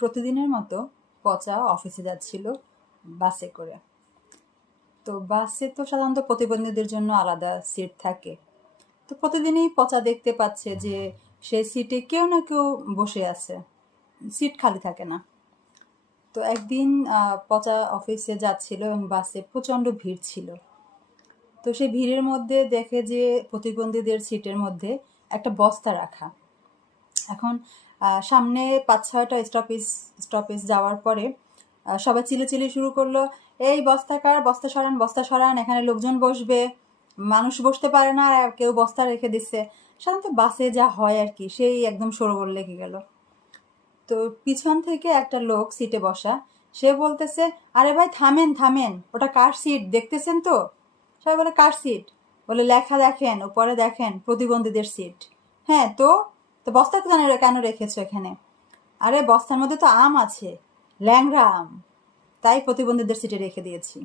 প্রতিদিনের মতো পচা অফিসে যাচ্ছিল বাসে করে। তো বাসে তো সাধারণত প্রতিবন্ধীদের জন্য আলাদা সিট থাকে। তো প্রতিদিনই পচা দেখতে পাচ্ছে যে সেই সিটে কেউ না কেউ বসে আছে, সিট খালি থাকে না। তো একদিন পচা অফিসে যাচ্ছিল এবং বাসে প্রচণ্ড ভিড় ছিল। তো সেই ভিড়ের মধ্যে দেখে যে প্রতিবন্ধীদের সিটের মধ্যে একটা বস্তা রাখা। এখন সামনে 5-6টা স্টপেজ যাওয়ার পরে সবাই চিল্লাচিল্লি শুরু করলো, এই বস্তা কার, বস্তা সরান, এখানে লোকজন বসবে, মানুষ বসতে পারে না, আর কেউ বস্তা রেখে দিচ্ছে। সাধারণত বাসে যা হয় আর কি, সেই একদম শোরগোল লেগে গেল। তো পিছন থেকে একটা লোক সিটে বসা, সে বলতেছে, আরে ভাই থামেন, ওটা কার সিট দেখতেছেন তো? সবাই বলে, কার সিট? বলে, লেখা দেখেন, উপরে দেখেন, প্রতিবন্ধীদের সিট। হ্যাঁ, তো বস্তা কেন রেখেছো এখানে? আরে বস্তার মধ্যে তো আম আছে, ল্যাংড়া আম, তাই প্রতিবন্ধীদের সিটে রেখে দিয়েছি।